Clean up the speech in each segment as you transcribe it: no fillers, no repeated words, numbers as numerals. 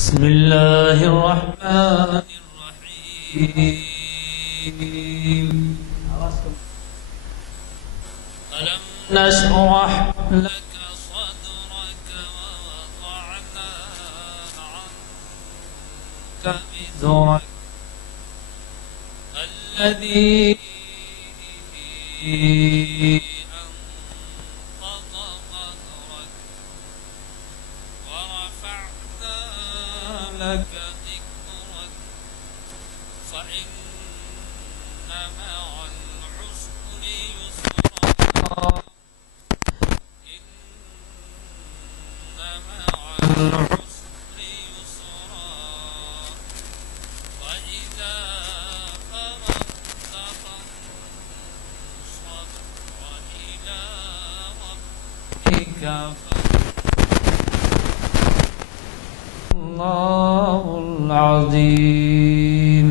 بسم الله الرحمن الرحيم. ألم نشرح لك صدرك ووضعنا عنك وزرك الذي أنقض ظهرك ورفعنا لك ذكرك فإن مع العسر يسرا إن مع العسر يسرا وإذا فرغت فانصب وإلى ربك اللہ العظیم.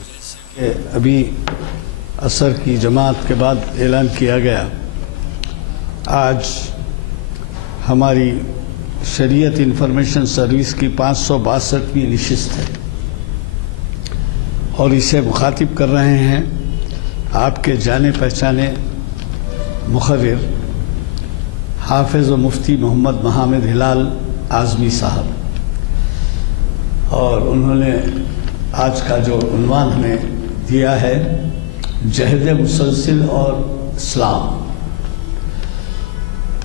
جیسے کہ ابھی عصر کی جماعت کے بعد اعلان کیا گیا، آج ہماری شریعت انفارمیشن سروس کی 562ویں نشست ہے اور اسے مخاطب کر رہے ہیں آپ کے جانے پہچانے مقرر حافظ و مفتی محمد محمد ہلال اعظمی صاحب، اور انہوں نے آج کا جو عنوان ہمیں دیا ہے جہد مسلسل اور اسلام.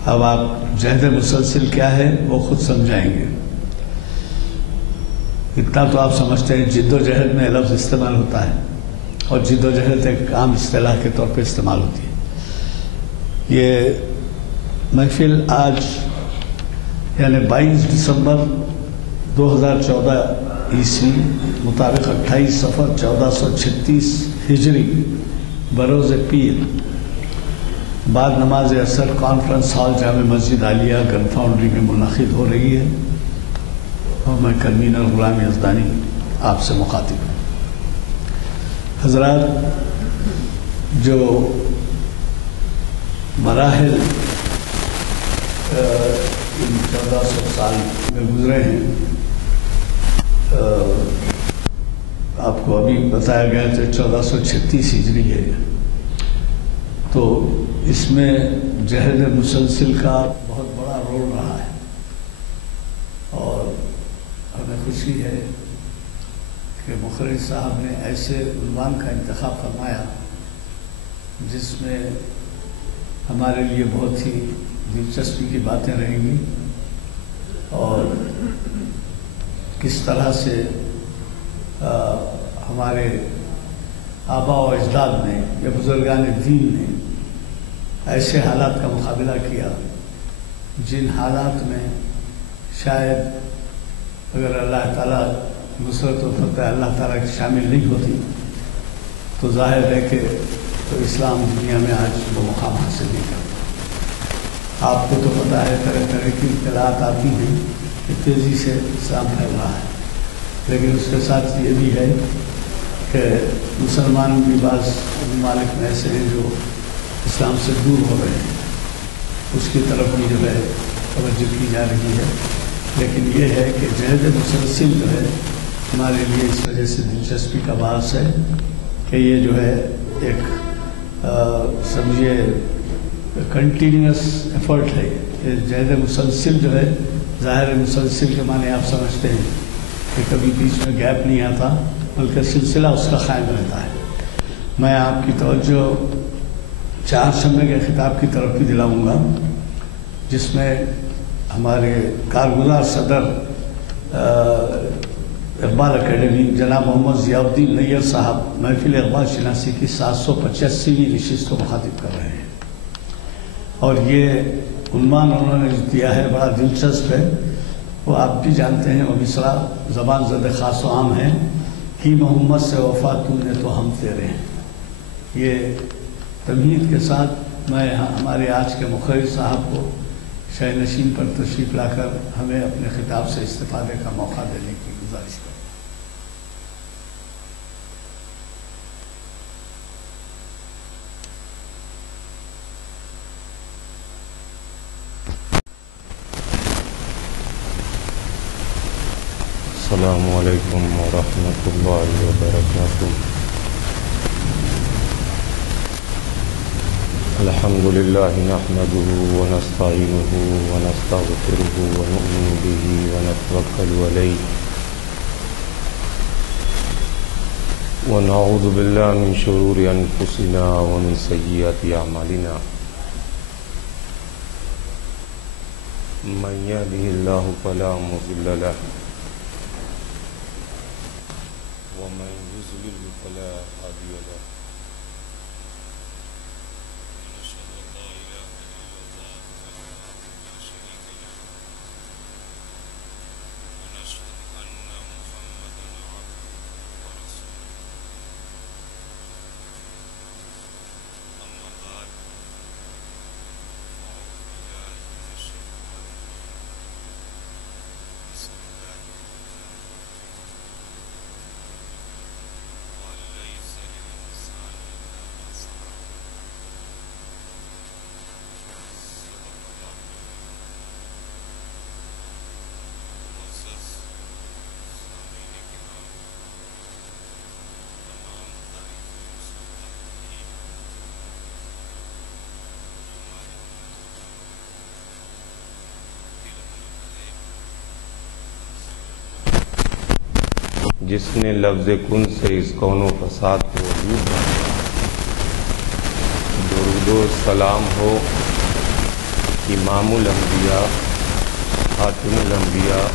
اب آپ جہد مسلسل کیا ہے وہ خود سمجھائیں گے. اتنا تو آپ سمجھتے ہیں جد و جہد میں لفظ استعمال ہوتا ہے اور جد و جہد ایک عام اصطلاح کے طور پہ استعمال ہوتی ہے. یہ محفل آج یعنی 22 دسمبر 2014 عیسوی مطابق 28 صفر 1436 ہجری بروز پیر بعد نماز عصر کانفرنس ہال جامع مسجد عالیہ گن فاؤنڈری میں منعقد ہو رہی ہے، اور میں کنوینر غلام یزدانی آپ سے مخاطب ہوں. حضرات، جو مراحل ان 1400 سال میں گزرے ہیں، آپ کو ابھی بتایا گیا کہ 1436 ہجری ہے، تو اس میں جہد مسلسل کا بہت بڑا رول رہا ہے. اور ہمیں خوشی ہے کہ مقرر صاحب نے ایسے عنوان کا انتخاب فرمایا جس میں ہمارے لیے بہت ہی دلچسپی کی باتیں رہیں گی، اور کس طرح سے ہمارے آباء و اجداد نے یا بزرگان دین نے ایسے حالات کا مقابلہ کیا جن حالات میں شاید اگر اللہ تعالیٰ نصرت و فتح اللہ تعالیٰ کی شامل نہیں ہوتی تو ظاہر ہے کہ تو اسلام دنیا میں آج وہ مقام حاصل نہیں کرتا. آپ کو تو پتہ ہے طرح طرح کی اطلاعات آتی ہیں کہ تیزی سے اسلام پھیل رہا ہے، لیکن اس کے ساتھ یہ بھی ہے کہ مسلمان بھی بعض ممالک میں ایسے ہیں جو اسلام سے دور ہو رہے ہیں، اس کی طرف بھی جو ہے توجہ کی جا رہی ہے. لیکن یہ ہے کہ جہد مسلسل جو ہے ہمارے لیے اس وجہ سے دلچسپی کا باعث ہے کہ یہ جو ہے ایک سمجھیے کنٹینیوس ایفرٹ ہے. یہ جہد مسلسل جو ہے، ظاہر مسلسل کے معنی آپ سمجھتے ہیں کہ کبھی بیچ میں گیپ نہیں آتا بلکہ سلسلہ اس کا قائم رہتا ہے. میں آپ کی توجہ چہارشنبے کے خطاب کی طرف بھی دلاؤں گا جس میں ہمارے کارگزار صدر اقبال اکیڈمی جناب محمد ضیاء الدین نیّر صاحب محفل اقبال شناسی کی 785ویں نشست کو مخاطب کر رہے ہیں، اور یہ عنوان انہوں نے دیا ہے بڑا دلچسپ ہے. وہ آپ بھی جانتے ہیں، وہ مصرع زبان زد خاص و عام ہے کہ محمد سے وفا تو نے تو ہم تیرے ہیں. یہ تمہید کے ساتھ میں ہمارے آج کے مقرر صاحب کو شہ نشین پر تشریف لا کر ہمیں اپنے خطاب سے استفادے کا موقع دینے کی گزارش کروں. السلام علیکم ورحمۃ اللہ وبرکاتہ۔ الحمد للہ نحمده ونستعینه ونستغفره ونؤمن به ونتوکل علیہ ونعوذ باللہ من شرور انفسنا ومن سیئات اعمالنا، من يهده الله فلا مضل له ومن يضلل فلا هادي له، ونشهد أن لا إله إلا الله وحده لا شريك له، ونشهد أن محمدا عبده ورسوله، أما بعد أعوذ بالله من الشيطان الرجيم، بسم الله الرحمن الرحيم، وأن ليس للإنسان إلا ما سعى، صدق الله معزز سامعین کرام، تمام تعریفیں اس اللہ کی جو ہمارے دل میں ہے، جس نے لفظ کن سے اس کون و فساد کو وجود بنایا۔ درود و سلام ہو امام الانبیاء، خاتم الانبیاء،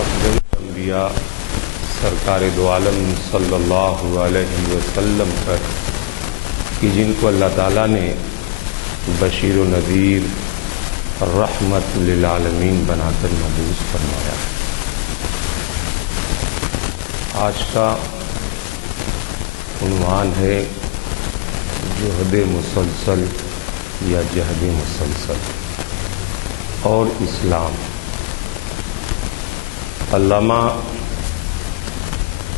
افضل الانبیاء، سرکار دو عالم صلی اللہ علیہ وسلم پر کہ جن کو اللہ تعالیٰ نے بشیر و نذیر رحمت للعالمین بنا کر مبعوث فرمایا۔ آج کا عنوان ہے جہد مسلسل یا جہد مسلسل اور اسلام۔ علامہ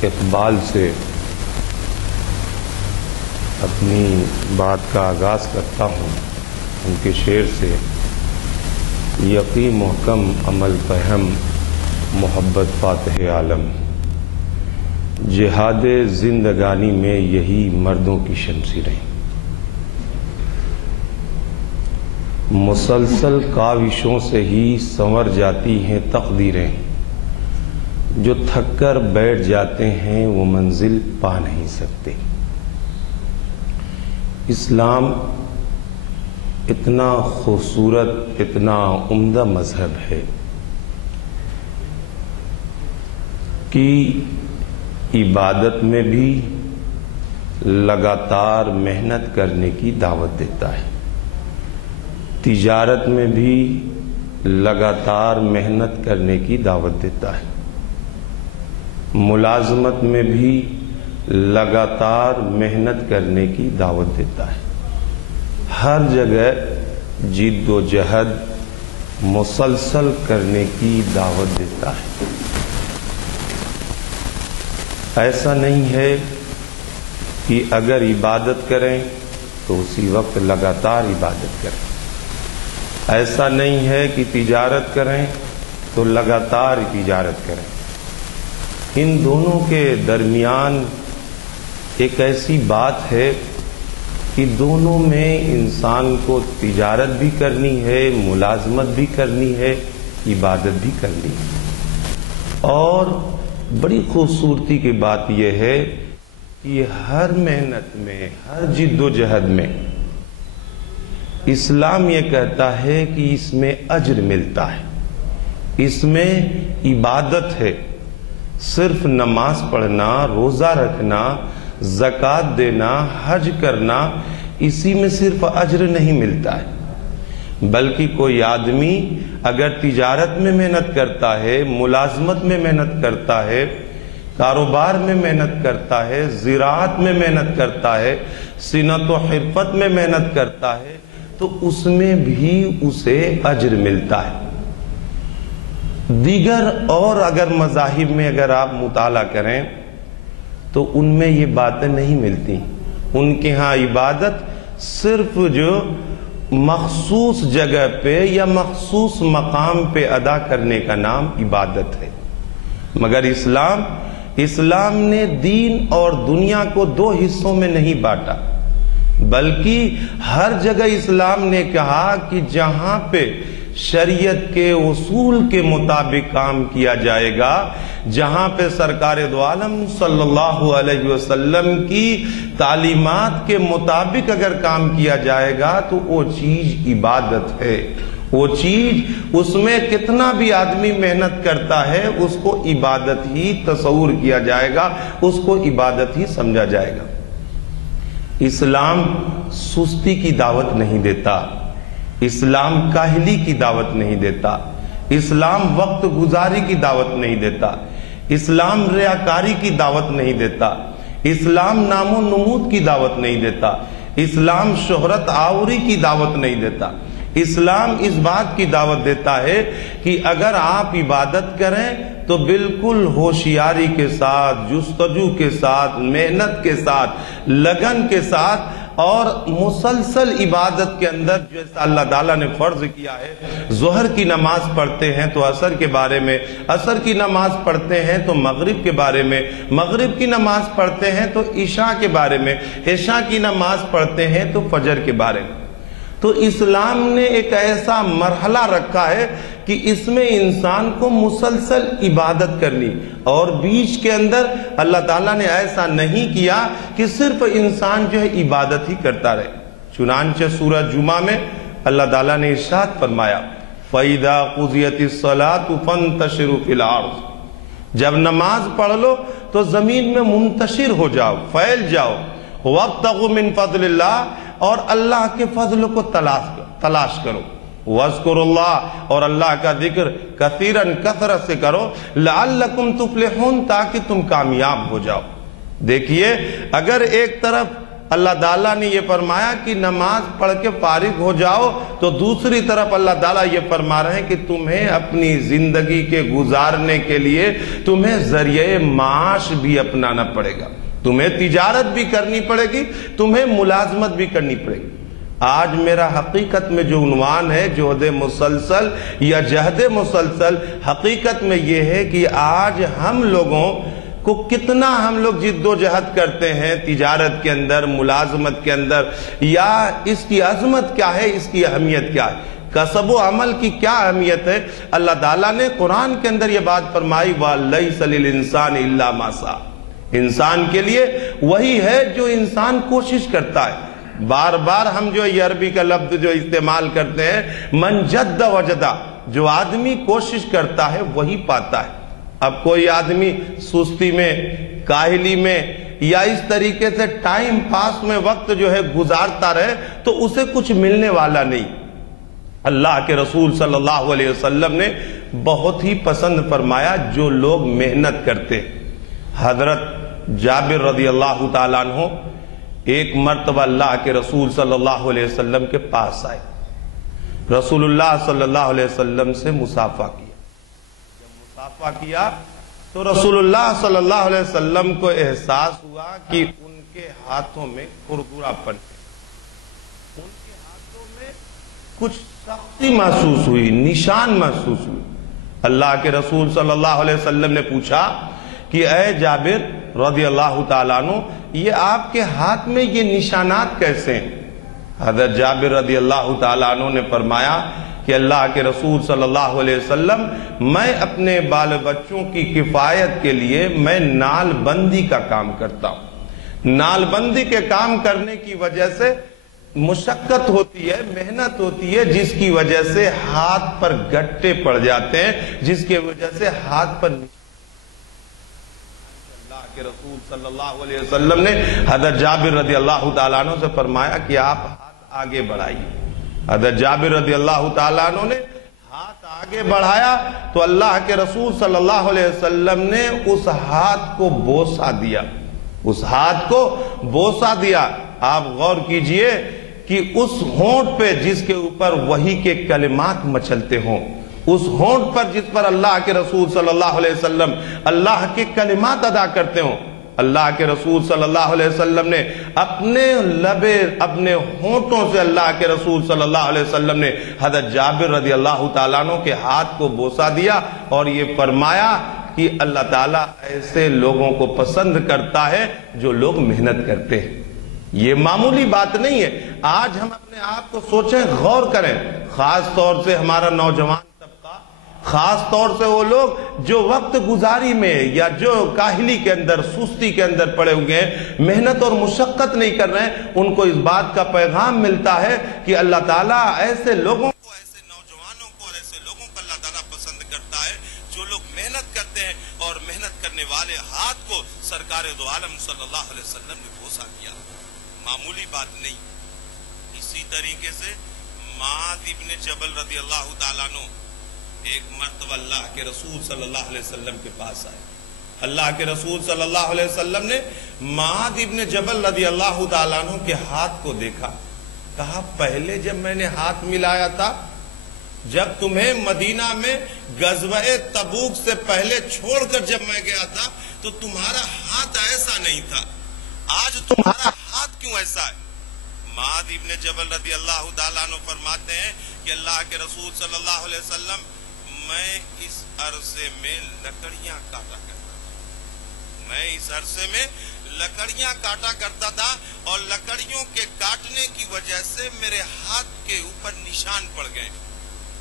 اقبال سے اپنی بات کا آغاز کرتا ہوں، ان کے شعر سے: یقی محکم عمل فہم محبت فاتح عالم، جہاد زندگانی میں یہی مردوں کی شمشیریں، مسلسل کاوشوں سے ہی سنور جاتی ہیں تقدیریں، جو تھک کر بیٹھ جاتے ہیں وہ منزل پا نہیں سکتے۔ اسلام اتنا خوبصورت، اتنا عمدہ مذہب ہے کہ عبادت میں بھی لگاتار محنت کرنے کی دعوت دیتا ہے، تجارت میں بھی لگاتار محنت کرنے کی دعوت دیتا ہے، ملازمت میں بھی لگاتار محنت کرنے کی دعوت دیتا ہے، ہر جگہ جد و جہد مسلسل کرنے کی دعوت دیتا ہے۔ ایسا نہیں ہے کہ اگر عبادت کریں تو اسی وقت لگاتار عبادت کریں، ایسا نہیں ہے کہ تجارت کریں تو لگاتار تجارت کریں۔ ان دونوں کے درمیان ایک ایسی بات ہے کہ دونوں میں انسان کو تجارت بھی کرنی ہے، ملازمت بھی کرنی ہے، عبادت بھی کرنی ہے۔ اور بڑی خوبصورتی کی بات یہ ہے کہ یہ ہر محنت میں، ہر جد و جہد میں اسلام یہ کہتا ہے کہ اس میں اجر ملتا ہے، اس میں عبادت ہے۔ صرف نماز پڑھنا، روزہ رکھنا، زکوٰۃ دینا، حج کرنا، اسی میں صرف اجر نہیں ملتا ہے، بلکہ کوئی آدمی اگر تجارت میں محنت کرتا ہے، ملازمت میں محنت کرتا ہے، کاروبار میں محنت کرتا ہے، زراعت میں محنت کرتا ہے، صنعت و حرفت میں محنت کرتا ہے، تو اس میں بھی اسے اجر ملتا ہے۔ دیگر اور اگر مذاہب میں اگر آپ مطالعہ کریں تو ان میں یہ باتیں نہیں ملتی۔ ان کے ہاں عبادت صرف جو مخصوص جگہ پہ یا مخصوص مقام پہ ادا کرنے کا نام عبادت ہے۔ مگر اسلام نے دین اور دنیا کو دو حصوں میں نہیں بانٹا، بلکہ ہر جگہ اسلام نے کہا کہ جہاں پہ شریعت کے اصول کے مطابق کام کیا جائے گا، جہاں پہ سرکار دو عالم صلی اللہ علیہ وسلم کی تعلیمات کے مطابق اگر کام کیا جائے گا تو وہ چیز عبادت ہے، وہ چیز اس میں کتنا بھی آدمی محنت کرتا ہے اس کو عبادت ہی تصور کیا جائے گا، اس کو عبادت ہی سمجھا جائے گا۔ اسلام سستی کی دعوت نہیں دیتا، اسلام کاہلی کی دعوت نہیں دیتا، اسلام وقت گزاری کی دعوت نہیں دیتا، اسلام ریاکاری کی دعوت نہیں دیتا، اسلام نام و نمود کی دعوت نہیں دیتا، اسلام شہرت آوری کی دعوت نہیں دیتا۔ اسلام اس بات کی دعوت دیتا ہے کہ اگر آپ عبادت کریں تو بالکل ہوشیاری کے ساتھ، جستجو کے ساتھ، محنت کے ساتھ، لگن کے ساتھ اور مسلسل عبادت کے اندر جیسا اللہ تعالیٰ نے فرض کیا ہے۔ ظہر کی نماز پڑھتے ہیں تو عصر کے بارے میں، عصر کی نماز پڑھتے ہیں تو مغرب کے بارے میں، مغرب کی نماز پڑھتے ہیں تو عشاء کے بارے میں، عشاء کی نماز پڑھتے ہیں تو فجر کے بارے میں۔ تو اسلام نے ایک ایسا مرحلہ رکھا ہے کہ اس میں انسان کو مسلسل عبادت کرنی، اور بیچ کے اندر اللہ تعالیٰ نے ایسا نہیں کیا کہ صرف انسان جو ہے عبادت ہی کرتا رہے۔ چنانچہ سورہ جمعہ میں اللہ تعالیٰ نے ارشاد فرمایا فَإِذَا قُضِيَتِ الصَّلَاةُ فَانْتَشِرُوا فِي الْأَرْضِ، جب نماز پڑھ لو تو زمین میں منتشر ہو جاؤ، پھیل جاؤ، وَابْتَغُوا مِن فَضْلِ اللَّهِ، اور اللہ کے فضل کو تلاش کرو، وَاذْكُرُوا اللَّهَ، اور اللہ کا ذکر کثیراً کثرت سے کرو، لَعَلَّكُمْ تُفْلِحُونَ، تاکہ تم کامیاب ہو جاؤ۔ دیکھیے، اگر ایک طرف اللہ تعالیٰ نے یہ فرمایا کہ نماز پڑھ کے فارغ ہو جاؤ، تو دوسری طرف اللہ تعالیٰ یہ فرما رہے ہیں کہ تمہیں اپنی زندگی کے گزارنے کے لیے تمہیں ذریعہ معاش بھی اپنانا پڑے گا، تمہیں تجارت بھی کرنی پڑے گی، تمہیں ملازمت بھی کرنی پڑے گی۔ آج میرا حقیقت میں جو عنوان ہے جہد مسلسل یا جہد مسلسل، حقیقت میں یہ ہے کہ آج ہم لوگوں کو کتنا ہم لوگ جد و جہد کرتے ہیں تجارت کے اندر، ملازمت کے اندر، یا اس کی عظمت کیا ہے، اس کی اہمیت کیا ہے، کسب و عمل کی کیا اہمیت ہے۔ اللہ تعالیٰ نے قرآن کے اندر یہ بات فرمائی وَلَيْسَ لِلْإِنسَانِ إِلَّا مَا سَعَى، انسان کے لیے وہی ہے جو انسان کوشش کرتا ہے۔ بار بار ہم جو یہ عربی کا لفظ جو استعمال کرتے ہیں من جد وجدہ، جو آدمی کوشش کرتا ہے وہی پاتا ہے۔ اب کوئی آدمی سستی میں، کاہلی میں یا اس طریقے سے ٹائم پاس میں وقت جو ہے گزارتا رہے تو اسے کچھ ملنے والا نہیں۔ اللہ کے رسول صلی اللہ علیہ وسلم نے بہت ہی پسند فرمایا جو لوگ محنت کرتے۔ حضرت جابر رضی اللہ تعالیٰ عنہ ایک مرتبہ اللہ کے رسول صلی اللہ علیہ وسلم کے پاس آئے، رسول اللہ صلی اللہ علیہ وسلم سے مصافحہ کیا۔ جب مصافحہ کیا تو رسول اللہ صلی اللہ علیہ وسلم کو احساس ہوا کہ ان کے ہاتھوں میں کھردرا پن ہے، ان کے ہاتھوں میں کچھ سختی محسوس ہوئی، نشان محسوس ہوئی۔ اللہ کے رسول صلی اللہ علیہ وسلم نے پوچھا کہ اے جابر رضی اللہ تعالیٰ عنہ، یہ آپ کے ہاتھ میں یہ نشانات کیسے ہیں؟ حضرت جابر رضی اللہ تعالیٰ عنہ نے فرمایا کہ اللہ کے رسول صلی اللہ علیہ وسلم، میں اپنے بال بچوں کی کفایت کے لیے میں نال بندی کا کام کرتا ہوں۔ نال بندی کے کام کرنے کی وجہ سے مشقت ہوتی ہے، محنت ہوتی ہے، جس کی وجہ سے ہاتھ پر گٹے پڑ جاتے ہیں، جس کی وجہ سے ہاتھ پر کہ رسول صلی اللہ علیہ وسلم نے حضرت جابر رضی اللہ تعالیٰ عنہ سے فرمایا کہ آپ ہاتھ آگے بڑھائیے۔ حضرت جابر رضی اللہ تعالیٰ عنہ نے ہاتھ آگے بڑھایا تو اللہ کے رسول صلی اللہ علیہ وسلم نے اس ہاتھ کو بوسہ دیا، اس ہاتھ کو بوسہ دیا۔ آپ غور کیجئے کہ اس ہونٹ پہ جس کے اوپر وحی کے کلمات مچلتے ہوں، اس ہونٹ پر جس پر اللہ کے رسول صلی اللہ علیہ وسلم اللہ کے کلمات ادا کرتے ہوں، اللہ کے رسول صلی اللہ علیہ وسلم نے اپنے لبے، اپنے ہونٹوں سے اللہ کے رسول صلی اللہ علیہ وسلم نے حضرت جابر رضی اللہ تعالیٰ عنہ کے ہاتھ کو بوسہ دیا اور یہ فرمایا کہ اللہ تعالیٰ ایسے لوگوں کو پسند کرتا ہے جو لوگ محنت کرتے ہیں۔ یہ معمولی بات نہیں ہے۔ آج ہم اپنے آپ کو سوچیں، غور کریں، خاص طور سے ہمارا نوجوان طبقہ، خاص طور سے وہ لوگ جو وقت گزاری میں یا جو کاہلی کے اندر، سستی کے اندر پڑے ہوئے ہیں، محنت اور مشقت نہیں کر رہے ہیں، ان کو اس بات کا پیغام ملتا ہے کہ اللہ تعالیٰ ایسے لوگوں کو، ایسے نوجوانوں کو اور ایسے لوگوں کو اللہ تعالیٰ پسند کرتا ہے جو لوگ محنت کرتے ہیں، اور محنت کرنے والے ہاتھ کو سرکار دو عالم صلی اللہ علیہ وسلم نے بوسہ کیا۔ معمولی بات نہیں۔ اسی طریقے سے معاذ ابن جبل رضی اللہ تعالیٰ عنہ ایک مرتبہ اللہ کے رسول صلی اللہ علیہ وسلم کے پاس آئے۔ اللہ کے رسول صلی اللہ علیہ وسلم نے معاذ ابن جبل رضی اللہ تعالیٰ عنہ کے ہاتھ کو دیکھا، کہا پہلے جب میں نے ہاتھ ملایا تھا، جب تمہیں مدینہ میں غزوہ تبوک سے پہلے چھوڑ کر جب میں گیا تھا تو تمہارا ہاتھ ایسا نہیں تھا، آج تمہارا ہاتھ کیوں ایسا ہے؟ معاذ ابن جبل رضی اللہ تعالیٰ عنہ فرماتے ہیں کہ اللہ کے رسول صلی اللہ علیہ وسلم، میں اس عرصے میں لکڑیاں کاٹا کرتا تھا، میں اس عرصے میں لکڑیاں کاٹا کرتا تھا، اور لکڑیوں کے کاٹنے کی وجہ سے میرے ہاتھ کے اوپر نشان پڑ گئے۔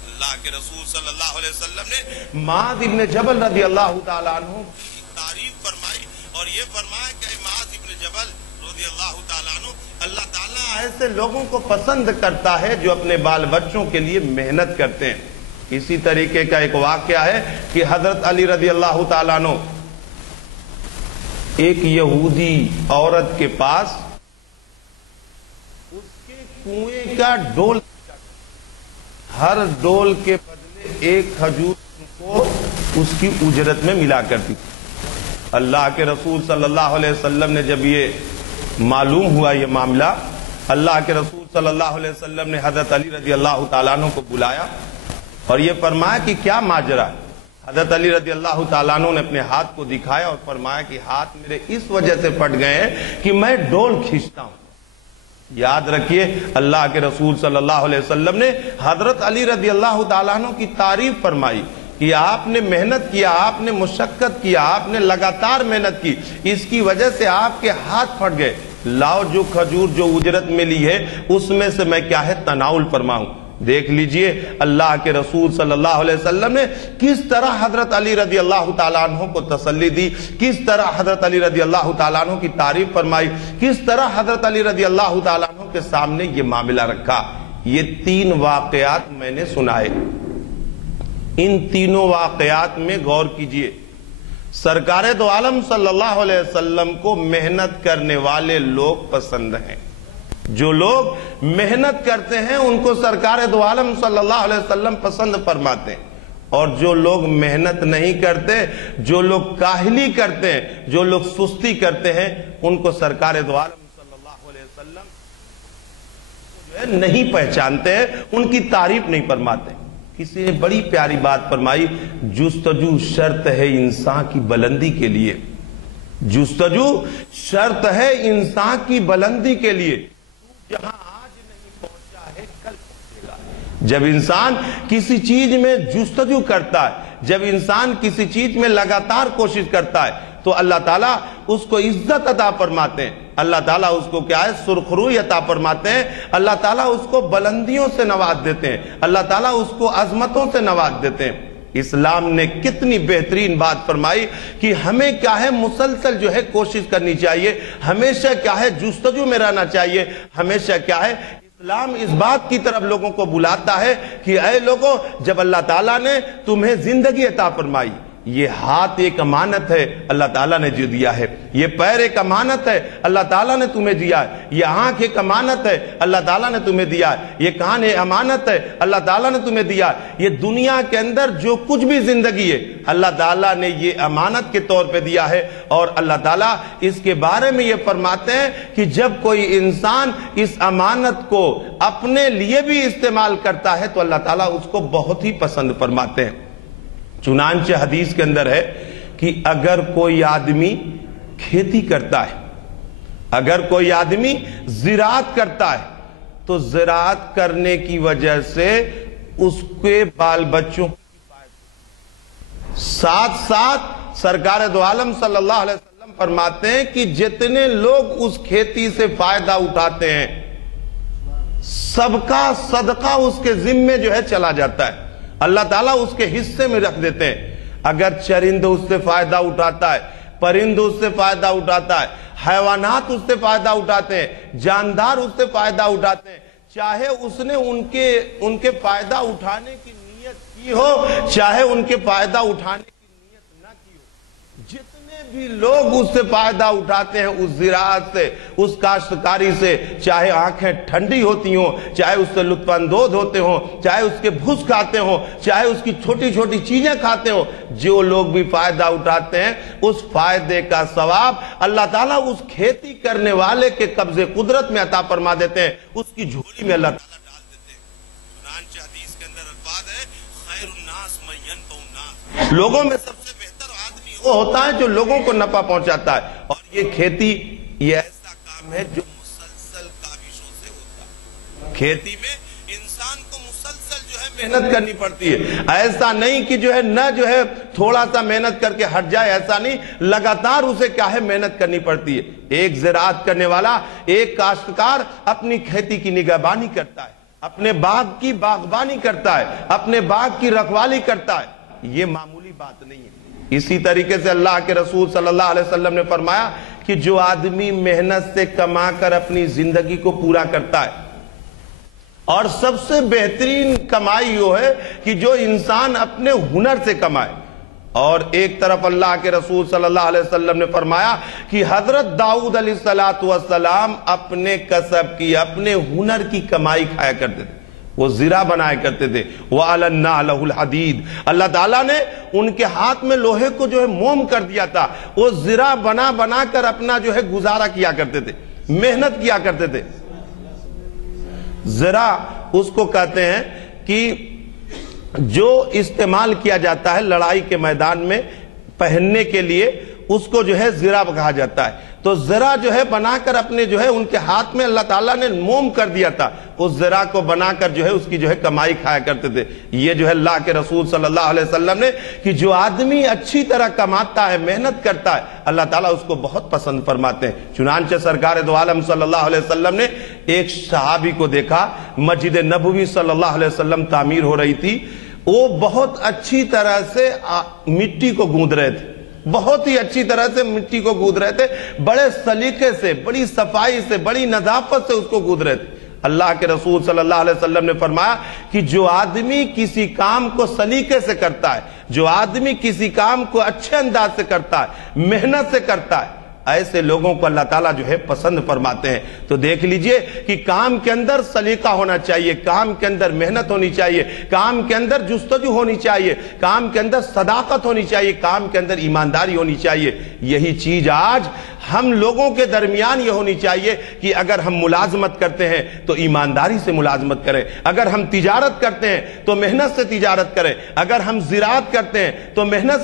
اللہ کے رسول صلی اللہ علیہ وسلم نے معاذ ابن جبل رضی اللہ تعالیٰ عنہ کی تعریف فرمائی، اور یہ فرمایا کہ معاذ ابن جبل رضی اللہ تعالیٰ عنہ، اللہ تعالیٰ ایسے لوگوں کو پسند کرتا ہے جو اپنے بال بچوں کے لیے محنت کرتے ہیں۔ اسی طریقے کا ایک واقعہ ہے کہ حضرت علی رضی اللہ تعالیٰ عنہ ایک یہودی عورت کے پاس اس کے کنویں کا ڈول، ہر ڈول کے بدلے ایک کھجور کو اس کی اجرت میں ملا کرتی تھی۔ اللہ کے رسول صلی اللہ علیہ وسلم نے جب یہ معلوم ہوا یہ معاملہ، اللہ کے رسول صلی اللہ علیہ وسلم نے حضرت علی رضی اللہ تعالیٰ عنہ کو بلایا اور یہ فرمایا کہ کیا ماجرا ہے؟ حضرت علی رضی اللہ تعالیٰ عنہ نے اپنے ہاتھ کو دکھایا اور فرمایا کہ ہاتھ میرے اس وجہ سے پھٹ گئے ہیں کہ میں ڈول کھینچتا ہوں۔ یاد رکھیے، اللہ کے رسول صلی اللہ علیہ وسلم نے حضرت علی رضی اللہ تعالیٰ عنہ کی تعریف فرمائی کہ آپ نے محنت کیا، آپ نے مشقت کیا، آپ نے لگاتار محنت کی، اس کی وجہ سے آپ کے ہاتھ پھٹ گئے۔ لاؤ جو کھجور جو اجرت ملی ہے اس میں سے میں کیا ہے تناول فرماؤں۔ دیکھ لیجئے اللہ کے رسول صلی اللہ علیہ وسلم نے کس طرح حضرت علی رضی اللہ تعالیٰ عنہ کو تسلی دی، کس طرح حضرت علی رضی اللہ تعالیٰ عنہ کی تعریف فرمائی، کس طرح حضرت علی رضی اللہ تعالیٰ عنہ کے سامنے یہ معاملہ رکھا۔ یہ تین واقعات میں نے سنائے، ان تینوں واقعات میں غور کیجئے۔ سرکار دو عالم صلی اللہ علیہ وسلم کو محنت کرنے والے لوگ پسند ہیں۔ جو لوگ محنت کرتے ہیں ان کو سرکار دو عالم صلی اللہ علیہ وسلم پسند فرماتے ہیں، اور جو لوگ محنت نہیں کرتے، جو لوگ کاہلی کرتے ہیں، جو لوگ سستی کرتے ہیں، ان کو سرکار دو عالم صلی اللہ علیہ وسلم جو ہے نہیں پہچانتے ہیں، ان کی تعریف نہیں فرماتے۔ کسی نے بڑی پیاری بات فرمائی، جستجو شرط ہے انسان کی بلندی کے لیے، جستجو شرط ہے انسان کی بلندی کے لیے، جہاں آج نہیں پہنچا ہے کل پہنچے گا۔ جب انسان کسی چیز میں جستجو کرتا ہے، جب انسان کسی چیز میں لگاتار کوشش کرتا ہے تو اللہ تعالیٰ اس کو عزت عطا فرماتے ہیں، اللہ تعالیٰ اس کو کیا ہے سرخروئی عطا فرماتے ہیں، اللہ تعالیٰ اس کو بلندیوں سے نواز دیتے ہیں، اللہ تعالیٰ اس کو عظمتوں سے نواز دیتے ہیں۔ اسلام نے کتنی بہترین بات فرمائی کہ ہمیں کیا ہے مسلسل جو ہے کوشش کرنی چاہیے، ہمیشہ کیا ہے جستجو میں رہنا چاہیے، ہمیشہ کیا ہے اسلام اس بات کی طرف لوگوں کو بلاتا ہے کہ اے لوگوں، جب اللہ تعالیٰ نے تمہیں زندگی عطا فرمائی، یہ ہاتھ ایک امانت ہے اللہ تعالیٰ نے جو دیا ہے، یہ پیر ایک امانت ہے اللہ تعالیٰ نے تمہیں دیا ہے، یہ آنکھ ایک امانت ہے اللہ تعالیٰ نے تمہیں دیا ہے، یہ کان ایک امانت ہے اللہ تعالیٰ نے تمہیں دیا ہے، یہ دنیا کے اندر جو کچھ بھی زندگی ہے اللہ تعالیٰ نے یہ امانت کے طور پہ دیا ہے۔ اور اللہ تعالیٰ اس کے بارے میں یہ فرماتے ہیں کہ جب کوئی انسان اس امانت کو اپنے لیے بھی استعمال کرتا ہے تو اللہ تعالیٰ اس کو بہت ہی پسند فرماتے ہیں۔ چنانچہ حدیث کے اندر ہے کہ اگر کوئی آدمی کھیتی کرتا ہے، اگر کوئی آدمی زراعت کرتا ہے تو زراعت کرنے کی وجہ سے اس کے بال بچوں ساتھ ساتھ سرکار دو عالم صلی اللہ علیہ وسلم فرماتے ہیں کہ جتنے لوگ اس کھیتی سے فائدہ اٹھاتے ہیں سب کا صدقہ اس کے ذمے جو ہے چلا جاتا ہے، اللہ تعالیٰ اس کے حصے میں رکھ دیتے ہیں۔ اگر چرند اس سے فائدہ اٹھاتا ہے، پرند اس سے فائدہ اٹھاتا ہے، حیوانات اس سے فائدہ اٹھاتے ہیں، جاندار اس سے فائدہ اٹھاتے ہیں، چاہے اس نے ان کے فائدہ اٹھانے کی نیت کی ہو، چاہے ان کے فائدہ اٹھانے کی نیت نہ کی ہو، جتنے بھی لوگ اس سے فائدہ اٹھاتے ہیں، اس زراعت سے، اس کاشتکاری سے، چاہے آنکھیں ٹھنڈی ہوتی ہوں، چاہے اس سے لطف اندوز ہوتے ہوں، چاہے اس کے بھوس کھاتے ہوں، چاہے اس کی چھوٹی چھوٹی چیزیں کھاتے ہوں، جو لوگ بھی فائدہ اٹھاتے ہیں اس فائدے کا ثواب اللہ تعالیٰ اس کھیتی کرنے والے کے قبضے قدرت میں عطا فرما دیتے ہیں، اس کی جھولی میں اللہ تعالیٰ ڈال دیتے ہیں۔ چنانچہ حدیث کے اندر الفاظ ہے خیر الناس من ينفع الناس، لوگوں میں سب سے بہتر آدمی وہ ہوتا ہے جو لوگوں کو نفع پہنچاتا ہے، اور یہ کھیتی یہ ایسا کام ہے جو مسلسل کاوشوں سے ہوتا ہے۔ کھیتی میں انسان کو مسلسل جو ہے محنت کرنی پڑتی ہے، ایسا نہیں کہ جو ہے تھوڑا سا محنت کر کے ہٹ جائے، ایسا نہیں، لگاتار اسے کیا ہے محنت کرنی پڑتی ہے۔ ایک زراعت کرنے والا، ایک کاشتکار اپنی کھیتی کی نگہبانی کرتا ہے، اپنے باغ کی باغبانی کرتا ہے، اپنے باغ کی رکھوالی کرتا ہے، یہ معمولی بات نہیں ہے۔ اسی طریقے سے اللہ کے رسول صلی اللہ علیہ وسلم نے فرمایا کہ جو آدمی محنت سے کما کر اپنی زندگی کو پورا کرتا ہے، اور سب سے بہترین کمائی وہ ہے کہ جو انسان اپنے ہنر سے کمائے، اور ایک طرف اللہ کے رسول صلی اللہ علیہ وسلم نے فرمایا کہ حضرت داؤد علیہ السلام اپنے کسب کی، اپنے ہنر کی کمائی کھایا کرتے تھے، وہ زرہ بنایا کرتے تھے۔ وَأَلَنَّا لَهُ الْحَدِيدِ، اللہ تعالیٰ نے ان کے ہاتھ میں لوہے کو جو ہے موم کر دیا تھا، وہ زرہ بنا بنا کر اپنا جو ہے گزارا کیا کرتے تھے، محنت کیا کرتے تھے۔ زرہ اس کو کہتے ہیں کہ جو استعمال کیا جاتا ہے لڑائی کے میدان میں پہننے کے لیے، اس کو جو ہے زرہ کہا جاتا ہے۔ تو زرہ جو ہے بنا کر اپنے جو ہے ان کے ہاتھ میں اللہ تعالیٰ نے موم کر دیا تھا، اس زرہ کو بنا کر جو ہے اس کی جو ہے کمائی کھایا کرتے تھے۔ یہ جو ہے اللہ کے رسول صلی اللہ علیہ وسلم نے کہ جو آدمی اچھی طرح کماتا ہے، محنت کرتا ہے، اللہ تعالیٰ اس کو بہت پسند فرماتے ہیں۔ چنانچہ سرکار دو عالم صلی اللہ علیہ وسلم نے ایک صحابی کو دیکھا، مسجد نبوی صلی اللہ علیہ وسلم تعمیر ہو رہی تھی، وہ بہت اچھی طرح سے مٹی کو گوندھ رہے تھے، بہت ہی اچھی طرح سے مٹی کو گوندھ رہے تھے، بڑے سلیقے سے، بڑی صفائی سے، بڑی نظافت سے اس کو گوندھ رہے تھے۔ اللہ کے رسول صلی اللہ علیہ وسلم نے فرمایا کہ جو آدمی کسی کام کو سلیقے سے کرتا ہے، جو آدمی کسی کام کو اچھے انداز سے کرتا ہے، محنت سے کرتا ہے، ایسے لوگوں کو اللہ تعالیٰ جو ہے پسند فرماتے ہیں۔ تو دیکھ لیجئے کہ کام کے اندر سلیقہ ہونا چاہیے، کام کے اندر محنت ہونی چاہیے، کام کے اندر جستجو ہونی چاہیے، کام کے اندر صداقت ہونی چاہیے، کام کے اندر ایمانداری ہونی چاہیے۔ یہی چیز آج ہم لوگوں کے درمیان یہ ہونی چاہیے کہ اگر ہم ملازمت کرتے ہیں تو ایمانداری سے ملازمت کریں، اگر ہم تجارت کرتے ہیں تو محنت سے تجارت کریں، اگر ہم زراعت کرتے ہیں تو محنت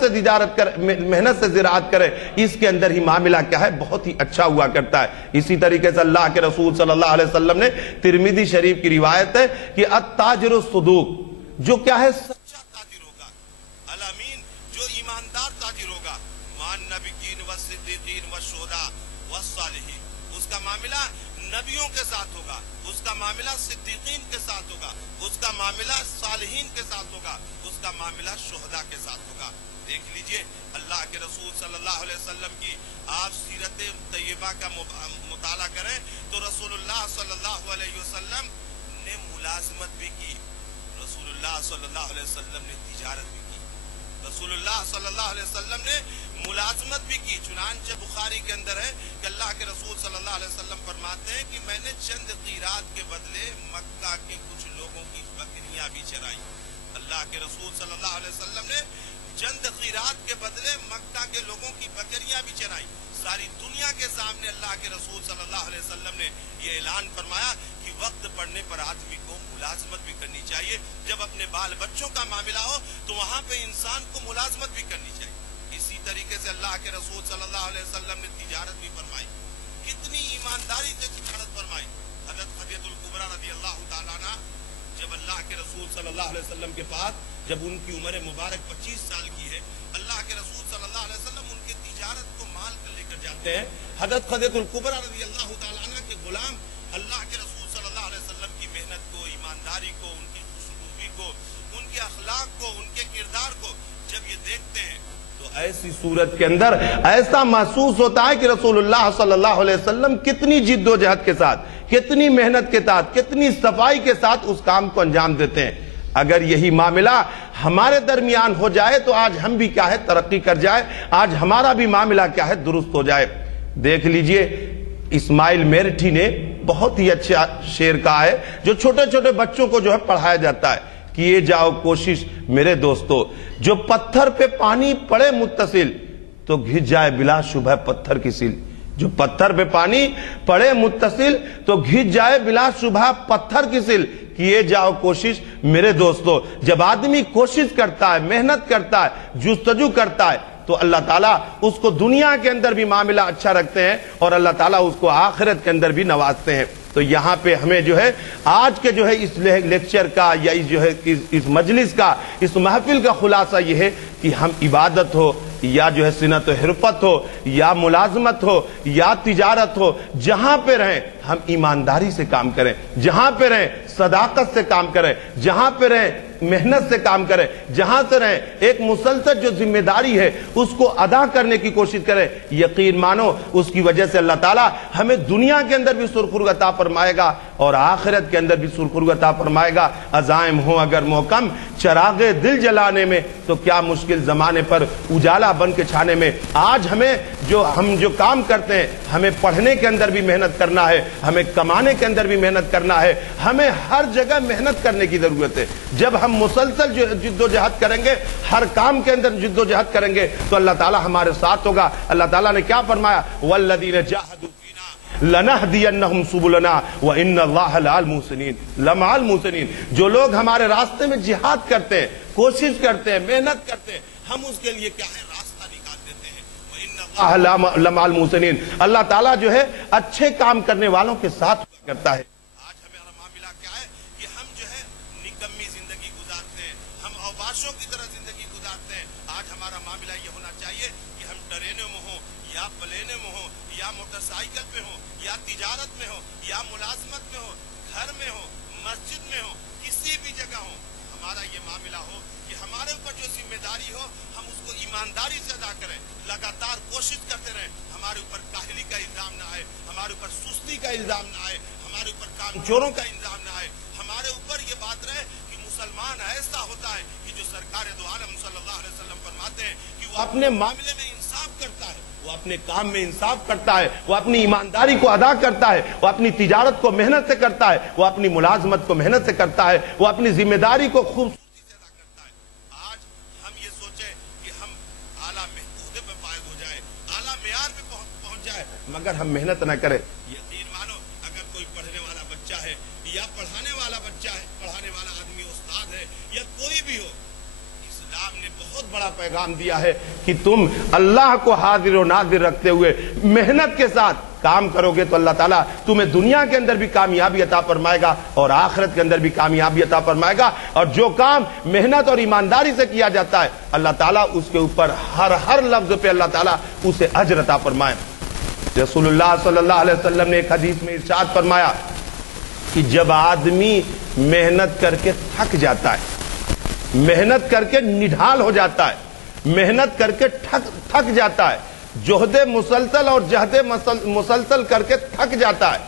سے زراعت کریں۔ اس کے اندر ہی معاملہ کیا ہے، بہت ہی اچھا ہوا کرتا ہے۔ اسی طریقے سے اللہ کے رسول صلی اللہ علیہ وسلم نے، ترمذی شریف کی روایت ہے کہ التاجر الصدوق، جو کیا ہے سچا تاجر ہوگا، الامین، جو ایماندار تاجر ہوگا، مان نبیین و صدیقین و شہداء و صالحین، اس کا معاملہ نبیوں کے ساتھ ہوگا، اس کا معاملہ صدیقین کے ساتھ ہوگا، اس کا معاملہ صالحین کے ساتھ ہوگا، اس کا معاملہ شہداء کے ساتھ ہوگا۔ دیکھ لیجئے اللہ کے رسول صلی اللہ علیہ وسلم کی آپ سیرت طیبہ کا مطالعہ کریں تو رسول اللہ صلی اللہ علیہ وسلم نے ملازمت بھی کی، رسول اللہ صلی اللہ علیہ وسلم نے تجارت بھی کی، رسول اللہ صلی اللہ علیہ وسلم نے ملازمت بھی کی۔ چنانچہ بخاری کے اندر ہے کہ اللہ کے رسول صلی اللہ علیہ وسلم فرماتے ہیں کہ میں نے چند قیرات کے بدلے مکہ کے کچھ لوگوں کی بکریاں بھی چرائی۔ اللہ کے رسول صلی اللہ علیہ وسلم نے چند قیرات کے بدلے مکہ کے لوگوں کی بکریاں بھی چرائی۔ ساری دنیا کے سامنے اللہ کے رسول صلی اللہ علیہ وسلم نے یہ اعلان فرمایا کہ وقت پڑنے پر آدمی کو ملازمت بھی کرنی چاہیے۔ جب اپنے بال بچوں کا معاملہ ہو تو وہاں پہ انسان کو ملازمت بھی کرنی چاہیے۔ اسی طریقے سے اللہ کے رسول صلی اللہ علیہ وسلم نے تجارت بھی فرمائی، کتنی ایمانداری سے تجارت فرمائی۔ حضرت خدیجہ الکبریٰ رضی اللہ تعالیٰ عنہ جب اللہ کے رسول صلی اللہ علیہ وسلم کے پاس، جب ان کی عمر مبارک 25 سال کی ہے، اللہ اللہ کے رسول صلی اللہ علیہ وسلم ان کی تجارت کو مال کر لے کر جاتے ہیں. حضرت خدیجہ الکبریٰ رضی اللہ تعالیٰ عنہ کے غلام اللہ کے رسول صلی اللہ علیہ وسلم کی محنت کو، ایمانداری کو، ان کی خوشخلوقی کو، ان کے اخلاق کو، ان کے کردار کو جب یہ دیکھتے ہیں تو ایسی صورت کے اندر ایسا محسوس ہوتا ہے کہ رسول اللہ صلی اللہ علیہ وسلم کتنی جد و جہد کے ساتھ، کتنی محنت کے ساتھ، کتنی صفائی کے ساتھ اس کام کو انجام دیتے ہیں. اگر یہی معاملہ ہمارے درمیان ہو جائے تو آج ہم بھی کیا ہے ترقی کر جائے، آج ہمارا بھی معاملہ کیا ہے درست ہو جائے. دیکھ لیجئے اسماعیل میرٹھی نے بہت ہی اچھا شعر کہا ہے جو چھوٹے چھوٹے بچوں کو جو ہے پڑھایا جاتا ہے. کیے جاؤ کوشش میرے دوستو، جو پتھر پہ پانی پڑے متصل تو گھس جائے بلا شبہ پتھر کی سیل. جو پتھر پہ پانی پڑے متصل تو گھس جائے بلا شبہ پتھر کی سیل. کیے جاؤ کوشش میرے دوستو. جب آدمی کوشش کرتا ہے، محنت کرتا ہے، جستجو کرتا ہے تو اللہ تعالیٰ اس کو دنیا کے اندر بھی معاملہ اچھا رکھتے ہیں اور اللہ تعالیٰ اس کو آخرت کے اندر بھی نوازتے ہیں. تو یہاں پہ ہمیں جو ہے آج کے جو ہے اس لیکچر کا یا جو ہے اس مجلس کا، اس محفل کا خلاصہ یہ ہے کہ ہم عبادت ہو یا جو ہے صنعت و حرفت ہو یا ملازمت ہو یا تجارت ہو، جہاں پہ رہیں ہم ایمانداری سے کام کریں، جہاں پہ رہیں صداقت سے کام کریں، جہاں پہ رہیں محنت سے کام کریں، جہاں سے رہیں ایک مسلسل جو ذمہ داری ہے اس کو ادا کرنے کی کوشش کریں. یقین مانو اس کی وجہ سے اللہ تعالیٰ ہمیں دنیا کے اندر بھی سرخرو عطا فرمائے گا اور آخرت کے اندر بھی سرخرو عطا فرمائے گا. عزائم ہوں اگر محکم چراغ دل جلانے میں تو کیا مشکل زمانے پر اجالا بن کے چھانے میں. آج ہم جو کام کرتے ہیں، ہمیں پڑھنے کے اندر بھی محنت کرنا ہے، ہمیں کمانے کے اندر بھی محنت کرنا ہے، ہمیں ہر جگہ محنت کرنے کی ضرورت ہے. جب ہم مسلسل جد و جہد کریں گے، ہر کام کے اندر جد و جہد کریں گے تو اللہ تعالیٰ ہمارے ساتھ ہوگا. اللہ تعالیٰ نے کیا فرمایا؟ وَالَّذِينَ جَاهَدُوا فِينَا لَنَهْدِيَنَّهُمْ سُبُلَنَا وَإِنَّ اللَّهَ لَمَعَ الْمُحْسِنِينَ. جو لوگ ہمارے راستے میں جہاد کرتے ہیں، کوشش کرتے ہیں، محنت کرتے ہیں، ہم اس کے لیے کیا ہے راستہ نکال دیتے ہیں. وَإِنَّ اللَّهَ لَمَعَ الْمُحْسِنِينَ. اللہ تعالیٰ جو ہے اچھے کام کرنے والوں کے ساتھ کرتا ہے. آج ہمارا معاملہ کیا ہے کہ ہم جو ہے نکمی زندگی گزارتے ہیں، ہم اوباشوں کی طرح زندگی گزارتے ہیں. آج ہمارا معاملہ یہ ہونا چاہیے کہ ہم ٹرینوں میں ہوں یا پلینے میں ہوں یا موٹر سائیکل پہ ہوں یا تجارت میں ہوں یا ملازمت میں ہوں، گھر میں ہوں، مسجد میں ہوں، کسی بھی جگہ ہوں، ہمارا یہ معاملہ ہو کہ ہمارے اوپر جو ذمہ داری ہو ہم اس کو ایمانداری سے ادا کریں، لگاتار کوشش کرتے رہیں. ہمارے اوپر کاہلی کا الزام نہ آئے، ہمارے اوپر سستی کا الزام نہ آئے، ہمارے اوپر کام چوروں کا الزام نہ آئے. ہمارے اوپر یہ بات رہے کہ مسلمان ایسا ہوتا ہے کہ جو سرکار دو عالم صلی اللہ علیہ وسلم فرماتے ہیں کہ وہ اپنے معاملے میں انصاف کرتا ہے، وہ اپنے کام میں انصاف کرتا ہے، وہ اپنی ایمانداری کو ادا کرتا ہے، وہ اپنی تجارت کو محنت سے کرتا ہے، وہ اپنی ملازمت کو محنت سے کرتا ہے، وہ اپنی ذمہ داری کو خوبصورتی سے ادا کرتا ہے. آج ہم یہ سوچیں کہ ہم اعلیٰ عہدے پہ فائز ہو جائیں، اعلیٰ معیار پہ پہنچ جائے، مگر ہم محنت نہ کریں. یقین مانو اگر کوئی پڑھنے والا بچہ ہے یا پڑھانے والا بچہ ہے، پڑھانے والا آدمی استاد ہے یا کوئی بھی ہو، اسلام نے بہت بڑا پیغام دیا ہے کہ تم اللہ کو حاضر و ناظر رکھتے ہوئے محنت کے ساتھ کام کرو گے تو اللہ تعالیٰ تمہیں دنیا کے اندر بھی کامیابی عطا فرمائے گا اور آخرت کے اندر بھی کامیابی عطا فرمائے گا. اور جو کام محنت اور ایمانداری سے کیا جاتا ہے اللہ تعالیٰ اس کے اوپر ہر لفظ پہ اللہ تعالیٰ اسے اجر عطا فرمائے. رسول اللہ صلی اللہ علیہ وسلم نے ایک حدیث میں ارشاد فرمایا کہ جب آدمی محنت کر کے تھک جاتا ہے، محنت کر کے نڈھال ہو جاتا ہے، محنت کر کے تھک جاتا ہے، جہد مسلسل اور جہد مسلسل کر کے تھک جاتا ہے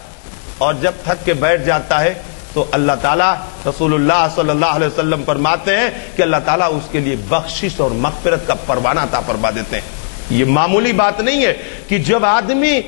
اور جب تھک کے بیٹھ جاتا ہے تو اللہ تعالیٰ، رسول اللہ صلی اللہ علیہ وسلم فرماتے ہیں کہ اللہ تعالیٰ اس کے لیے بخشش اور مغفرت کا پروانہ عطا فرما دیتے ہیں. یہ معمولی بات نہیں ہے کہ جب آدمی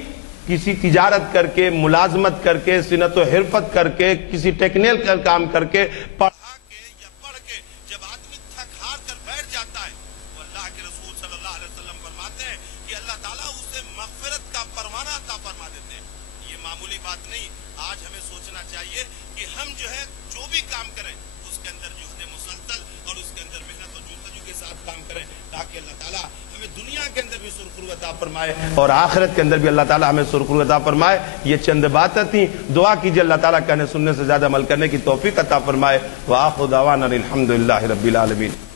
کسی تجارت کر کے، ملازمت کر کے، صنعت و حرفت کر کے، کسی ٹیکنیکل کام کر کے، پڑھا کے یا پڑھ کے جب آدمی تھک ہار کر بیٹھ جاتا ہے تو اللہ کے رسول صلی اللہ علیہ وسلم فرماتے ہیں کہ اللہ تعالیٰ اسے مغفرت کا پروانہ عطا فرما دیتے ہیں. یہ معمولی بات نہیں. آج ہمیں سوچنا چاہیے کہ ہم جو ہے جو بھی کام کریں اس کے اندر جہد مسلسل اور اس کے اندر محنت اور جستجو کے ساتھ کام کریں تاکہ اللہ تعالیٰ ہمیں دنیا کے اندر بھی سرخرو عطا فرمائے اور آخرت کے اندر بھی اللہ تعالیٰ ہمیں سرخرو عطا فرمائے. یہ چند باتیں تھیں. دعا کیجئے اللہ تعالیٰ کہنے سننے سے زیادہ عمل کرنے کی توفیق عطا فرمائے. وآخر دعوانا الحمدللہ رب العالمین.